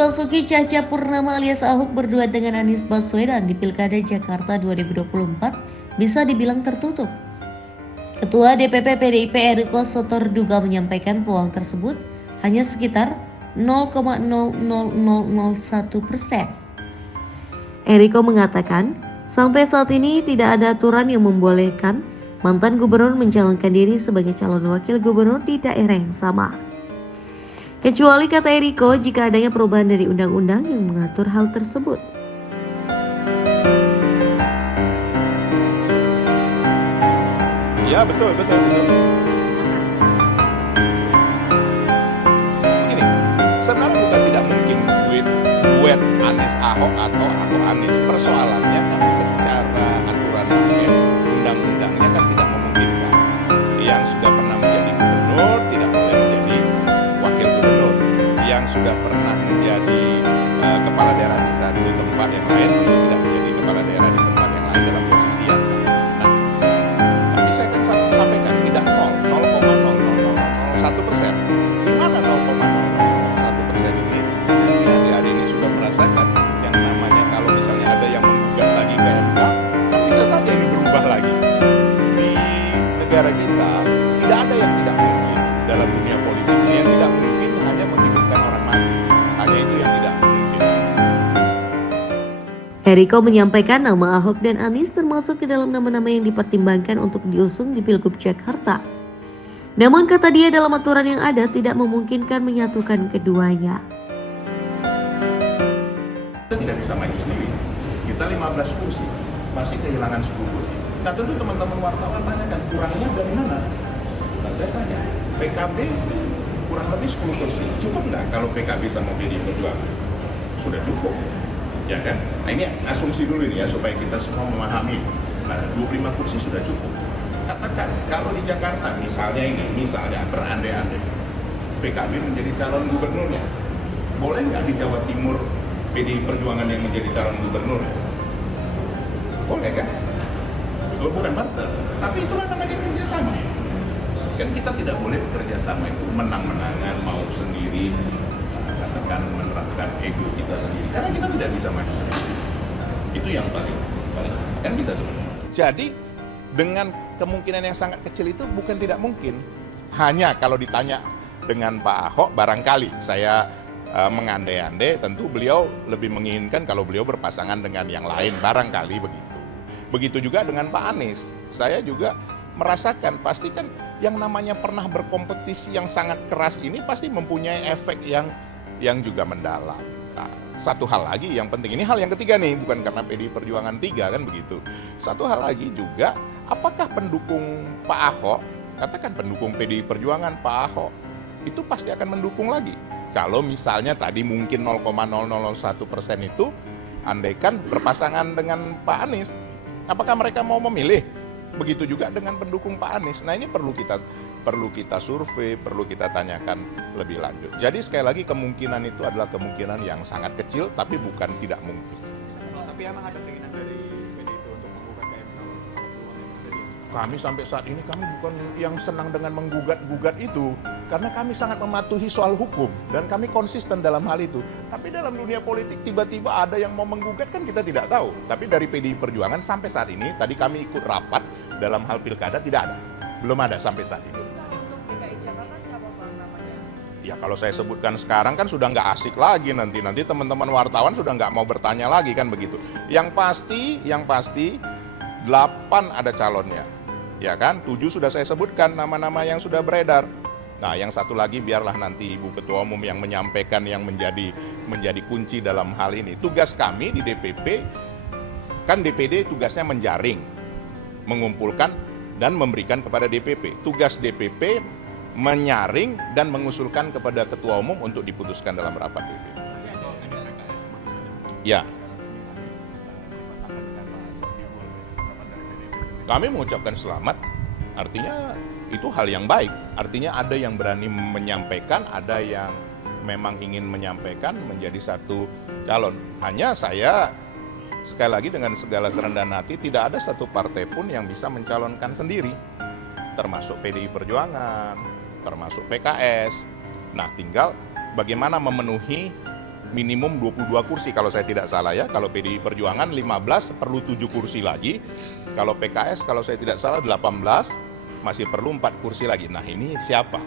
Basuki Cahayapurnama alias Ahok berduet dengan Anies Baswedan di Pilkada Jakarta 2024 bisa dibilang tertutup. Ketua DPP PDIP Eriko Sotarduga menyampaikan peluang tersebut hanya sekitar 0,00001%. Eriko mengatakan, sampai saat ini tidak ada aturan yang membolehkan mantan gubernur mencalonkan diri sebagai calon wakil gubernur di daerah yang sama. Kecuali kata Eriko jika adanya perubahan dari undang-undang yang mengatur hal tersebut. Ya betul. Begini, sebenarnya bukan tidak mungkin duet Anies Ahok atau Ahok Anies. Persoalannya kan secara aturan main undang-undangnya kan tidak memungkinkan. Yang sudah pernah menjadi gubernur tidak boleh menjadi wakil gubernur. Yang sudah pernah menjadi kepala daerah di satu tempat yang lain tentu tidak menjadi kepala daerah di tempat yang lain dalam posisi yang sama. Nah, tapi saya kan sampaikan tidak 0,00001%. Di mana 0,001% ini? Adik-adik ini sudah merasakan yang namanya kalau misalnya ada yang menggugat lagi ke MK, kan bisa saja ini berubah lagi. Di negara kita tidak ada yang tidak mungkin dalam dunia politik ini, yang tidak mungkin hanya menghidupkan orang mati. Hanya itu yang tidak mungkin. Eriko menyampaikan nama Ahok dan Anies termasuk ke dalam nama-nama yang dipertimbangkan untuk diusung di Pilgub Jakarta. Namun kata dia dalam aturan yang ada tidak memungkinkan menyatukan keduanya. Kita tidak bisa maju sendiri. Kita 15 kursi, masih kehilangan 10 kursi. Nah tentu teman-teman wartawan tanyakan, kurangnya dari mana? Nah saya tanya, PKB kurang lebih 10 kursi. Cukup nggak kalau PKB sama PDI Perjuangan? Sudah cukup. Ya kan? Nah ini asumsi dulu ini ya supaya kita semua memahami. Nah 25 kursi sudah cukup. Katakan kalau di Jakarta misalnya berandai-andai PKB menjadi calon gubernurnya, boleh nggak di Jawa Timur PDI Perjuangan yang menjadi calon gubernurnya? Boleh kan? Bukan barter, tapi itulah namanya kerjasama. Kan kita tidak boleh bekerja sama itu menang-menangan mau sendiri. Katakan menerapkan ego kita sendiri karena kita tidak bisa maju sendiri. Itu yang paling kan bisa sebenarnya. Jadi dengan kemungkinan yang sangat kecil itu bukan tidak mungkin. Hanya kalau ditanya dengan Pak Ahok barangkali saya mengandai-andai tentu beliau lebih menginginkan kalau beliau berpasangan dengan yang lain barangkali begitu. Begitu juga dengan Pak Anies. Saya juga merasakan pasti kan yang namanya pernah berkompetisi yang sangat keras ini pasti mempunyai efek yang juga mendalam. Nah, satu hal lagi yang penting, ini hal yang ketiga nih, bukan karena PDI Perjuangan 3 kan begitu. Satu hal lagi juga, apakah pendukung Pak Ahok, katakan pendukung PDI Perjuangan Pak Ahok, itu pasti akan mendukung lagi. Kalau misalnya tadi mungkin 0,001% itu, andaikan berpasangan dengan Pak Anies, apakah mereka mau memilih? Begitu juga dengan pendukung Pak Anies. Nah ini perlu kita survei, perlu kita tanyakan lebih lanjut. Jadi sekali lagi kemungkinan itu adalah kemungkinan yang sangat kecil, tapi bukan tidak mungkin. Tapi emang ada keinginan dari PDIP untuk menggugat ke MK? Kami sampai saat ini kami bukan yang senang dengan menggugat itu, karena kami sangat mematuhi soal hukum dan kami konsisten dalam hal itu. Tapi dalam dunia politik tiba-tiba ada yang mau menggugat kan kita tidak tahu. Tapi dari PDI Perjuangan sampai saat ini, tadi kami ikut rapat dalam hal pilkada tidak ada, belum ada sampai saat ini. Untuk DKI Jakarta siapa Pak namanya? Ya kalau saya sebutkan sekarang kan sudah nggak asik lagi nanti teman-teman wartawan sudah nggak mau bertanya lagi kan begitu. Yang pasti 8 ada calonnya. Ya kan, 7 sudah saya sebutkan nama-nama yang sudah beredar. Nah, yang satu lagi biarlah nanti Ibu Ketua Umum yang menyampaikan yang menjadi kunci dalam hal ini. Tugas kami di DPP, kan DPD tugasnya menjaring, mengumpulkan dan memberikan kepada DPP. Tugas DPP menyaring dan mengusulkan kepada Ketua Umum untuk diputuskan dalam rapat DPP. Ya. Kami mengucapkan selamat, artinya itu hal yang baik. Artinya ada yang berani menyampaikan, ada yang memang ingin menyampaikan menjadi satu calon. Hanya saya sekali lagi dengan segala kerendahan hati tidak ada satu partai pun yang bisa mencalonkan sendiri. Termasuk PDI Perjuangan, termasuk PKS. Nah tinggal bagaimana memenuhi minimum 22 kursi kalau saya tidak salah ya. Kalau PDI Perjuangan 15 perlu 7 kursi lagi. Kalau PKS kalau saya tidak salah 18 masih perlu 4 kursi lagi. Nah ini siapa?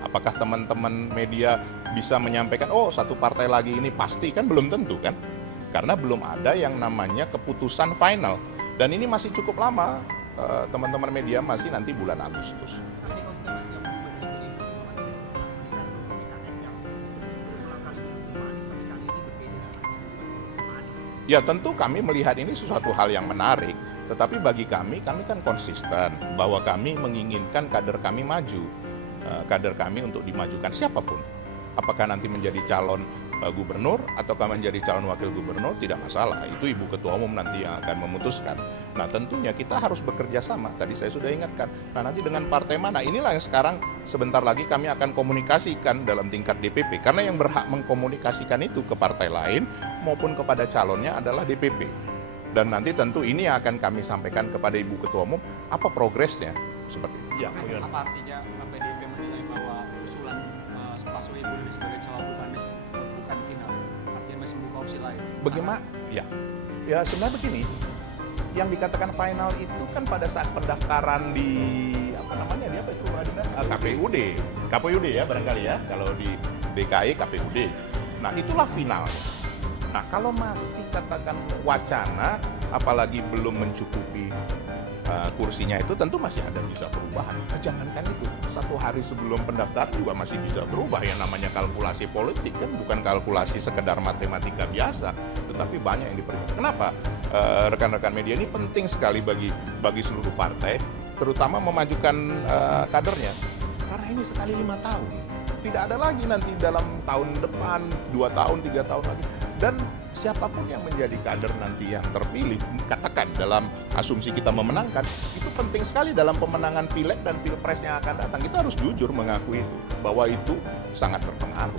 Apakah teman-teman media bisa menyampaikan, oh satu partai lagi ini pasti? Kan belum tentu kan? Karena belum ada yang namanya keputusan final. Dan ini masih cukup lama, teman-teman media, masih nanti bulan Agustus. Ini konstelasi yang berubah dari PDI Perjuangan dari setelah pemilihan PKS yang berulang kali mendukung Pak Anies, tapi kali ini berbeda Pak Anies. Ya tentu kami melihat ini sesuatu hal yang menarik, tetapi bagi kami kan konsisten bahwa kami menginginkan kader kami maju, kader kami untuk dimajukan siapapun. Apakah nanti menjadi calon gubernur ataukah menjadi calon wakil gubernur tidak masalah, itu Ibu Ketua Umum nanti yang akan memutuskan. Nah tentunya kita harus bekerja sama, tadi saya sudah ingatkan. Nah nanti dengan partai mana, inilah yang sekarang sebentar lagi kami akan komunikasikan dalam tingkat DPP, karena yang berhak mengkomunikasikan itu ke partai lain maupun kepada calonnya adalah DPP. Dan nanti tentu ini yang akan kami sampaikan kepada Ibu Ketua Umum, apa progresnya, seperti itu. Ya, Apa artinya PDIP menilai bahwa usulan Pak Sohibul ini sebagai calon Anies bukan final, artinya masih membuka opsi lain? Bagaimana? Ya sebenarnya begini, yang dikatakan final itu kan pada saat pendaftaran di KPUD ya barangkali ya, kalau di DKI KPUD. Nah itulah final. Nah kalau masih katakan wacana, apalagi belum mencukupi kursinya itu, tentu masih ada bisa perubahan. Jangankan itu, 1 hari sebelum pendaftaran juga masih bisa berubah. Yang namanya kalkulasi politik kan bukan kalkulasi sekedar matematika biasa, tetapi banyak yang diperlukan. Kenapa rekan-rekan media ini penting sekali bagi seluruh partai, terutama memajukan kadernya, karena ini sekali 5 tahun. Tidak ada lagi nanti dalam tahun depan, 2 tahun, 3 tahun lagi. Dan siapapun yang menjadi kader nanti yang terpilih, katakan dalam asumsi kita memenangkan, itu penting sekali dalam pemenangan pileg dan pilpres yang akan datang. Kita harus jujur mengakui itu, bahwa itu sangat berpengaruh.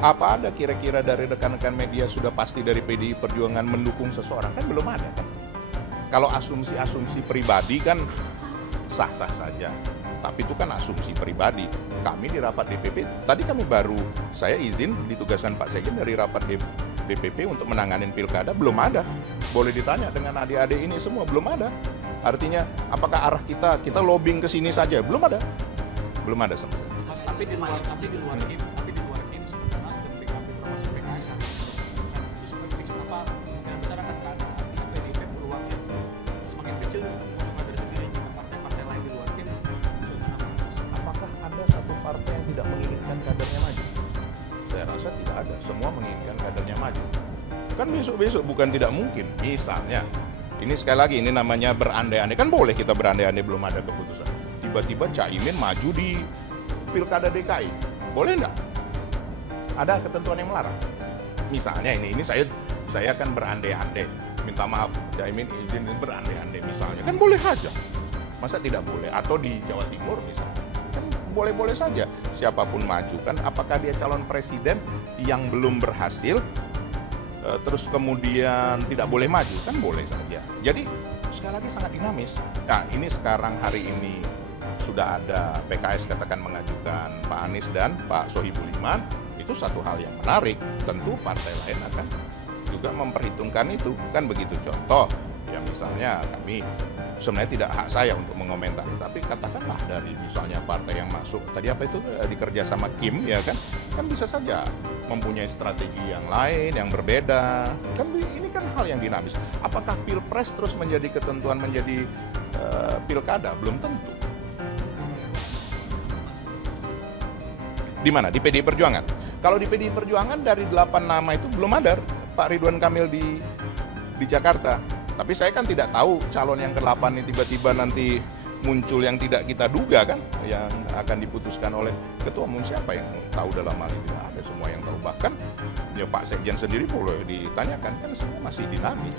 Apa ada kira-kira dari rekan-rekan media sudah pasti dari PDI Perjuangan mendukung seseorang? Kan belum ada kan? Kalau asumsi-asumsi pribadi kan sah-sah saja, tapi itu kan asumsi pribadi. Kami di rapat DPP, tadi saya izin ditugaskan Pak Sekjen dari rapat DPP untuk menanganin pilkada, belum ada. Boleh ditanya dengan adik-adik ini semua, belum ada. Artinya apakah arah kita lobbying ke sini saja? Belum ada sama sekali. Mas, tapi di luar tim seperti Nasdem, PKB termasuk PKS apa kemungkinan besar akan ke atas, artinya PDIP peluangnya semakin kecil untuk mengusung kader sendiri jika partai-partai lain di luar tim mengusulkan nama Anies. Apakah ada satu partai yang tidak menginginkan kadernya maju? Saya rasa tidak ada, semua menginginkan kadernya maju. Kan besok-besok bukan tidak mungkin, misalnya ini sekali lagi ini namanya berandai-andai, kan boleh kita berandai-andai, belum ada keputusan. Tiba-tiba Caimin maju di Pilkada DKI, boleh nggak? Ada ketentuan yang melarang. Misalnya ini saya akan berandai-andai, minta maaf Caimin izin berandai-andai misalnya, kan boleh saja. Masa tidak boleh? Atau di Jawa Timur misalnya, kan boleh-boleh saja siapapun maju kan. Apakah dia calon presiden yang belum berhasil terus kemudian tidak boleh maju? Kan boleh saja. Jadi sekali lagi sangat dinamis. Nah ini sekarang hari ini sudah ada PKS katakan mengajukan Pak Anies dan Pak Sohibul Iman, itu satu hal yang menarik. Tentu partai lain akan juga memperhitungkan itu, kan begitu. Contoh, ya misalnya kami sebenarnya tidak hak saya untuk mengomentari, tapi katakanlah dari misalnya partai yang masuk tadi apa itu dikerja sama Kim, ya kan bisa saja mempunyai strategi yang lain yang berbeda. Kan ini kan hal yang dinamis. Apakah pilpres terus menjadi ketentuan menjadi pilkada? Belum tentu. Di mana? Di PDI Perjuangan. Kalau di PDI Perjuangan dari 8 nama itu belum ada Pak Ridwan Kamil di Jakarta. Tapi saya kan tidak tahu calon yang ke-8 ini tiba-tiba nanti muncul yang tidak kita duga kan, yang akan diputuskan oleh Ketua Umum. Siapa yang tahu dalam hal ini? Tidak ada, semua yang tahu. Bahkan ya Pak Sekjen sendiri boleh ditanyakan, kan semua masih dinamis.